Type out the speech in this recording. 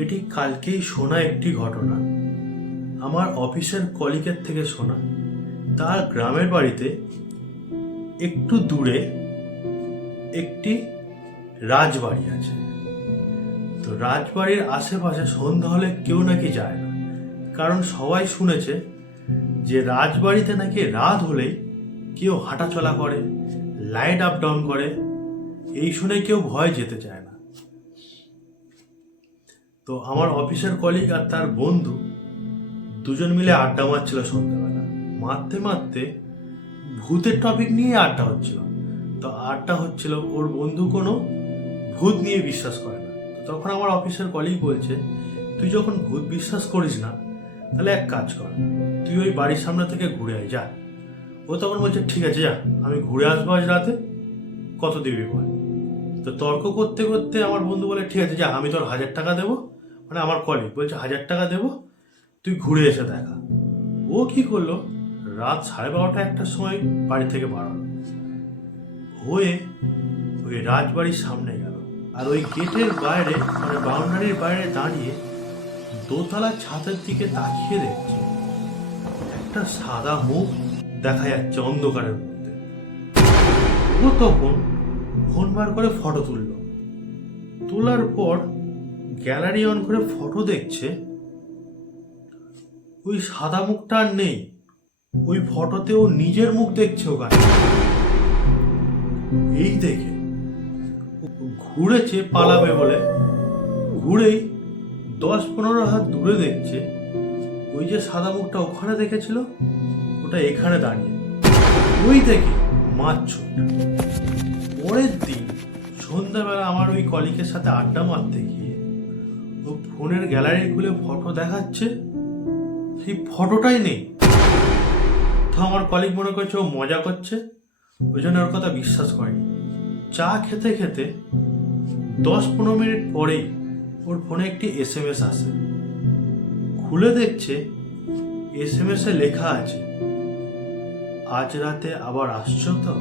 এটি কালকেই শোনা একটি ঘটনা। আমার অফিসের কলিগের থেকে শোনা। তার গ্রামের বাড়িতে একটু দূরে একটি রাজবাড়ি আছে। তো রাজবাড়ির আশেপাশে সন্ধ্যা হলে কেউ নাকি যায় না, কারণ সবাই শুনেছে যে রাজবাড়িতে নাকি রাত হলেই কেউ হাঁটাচলা করে, লাইট আপ ডাউন করে। এই শুনে কেউ ভয় যেতে চায় না। তো আমার অফিসের কলিগ আর তার বন্ধু দুজন মিলে আড্ডা মারছিল সন্ধ্যাবেলা। মারতে মারতে ভূতের টপিক নিয়ে আড্ডা হচ্ছিল। তো আড্ডা হচ্ছিল, ওর বন্ধু কোনো ভূত নিয়ে বিশ্বাস করে না। তো তখন আমার অফিসের কলিগ বলছে, তুই যখন ভূত বিশ্বাস করিস না, তাহলে এক কাজ কর, তুই ওই বাড়ির সামনে থেকে ঘুরে আয়, যা। ও তখন বলছে, ঠিক আছে যা, আমি ঘুরে আসবো আজ রাতে, কত দিবি বল। তো তর্ক করতে করতে আমার বন্ধু বলে, ঠিক আছে যা, আমি তোর 1000 টাকা দেবো। মানে আমার কলিগ বলছে 1000 টাকা দেবো, তুই ঘুরে এসে দেখা। ও কি করলো, রাত 12:30 একটার সময় বাড়ি থেকে বাড়ালো হয়ে ওই রাজবাড়ির সামনে গেল। আর ওই গেটের বাইরে, মানে বাউন্ডারির বাইরে দাঁড়িয়ে দোতলার ছাদের দিকে তাকিয়ে দেখছে একটা সাদা মুখ দেখা যাচ্ছে অন্ধকারের মধ্যে। ও তখন ফোন বার করে ফটো তুললো। তোলার পর গ্যালারি অন করে ফটো দেখছে, ওই সাদা মুখটা আর নেই। ওই ফটোতে ও নিজের মুখ দেখছে ওখানে। এই দেখে ঘুরেছে পালাবে বলে, ঘুরেই 10-15 হাত দূরে দেখছে ওই যে সাদা মুখটা ওখানে দেখেছিল, ওটা এখানে দাঁড়িয়ে। ওই দেখে মারছুট। পরের দিন সন্ধ্যাবেলা আমার ওই কলিগের সাথে আড্ডা মারতে গিয়ে ও ফোনের গ্যালারি খুলে ফটো দেখাচ্ছে, সেই ফটোটাই নেই। তো আমার কলিগ মনে করছে ও মজা করছে, ওই জন্য ওর কথা বিশ্বাস করেনি। চা খেতে খেতে 10-15 মিনিট পরেই ওর ফোনে একটি SMS আসে। খুলে দেখছে SMS এ লেখা আছে, আজ রাতে আবার আসছো তো।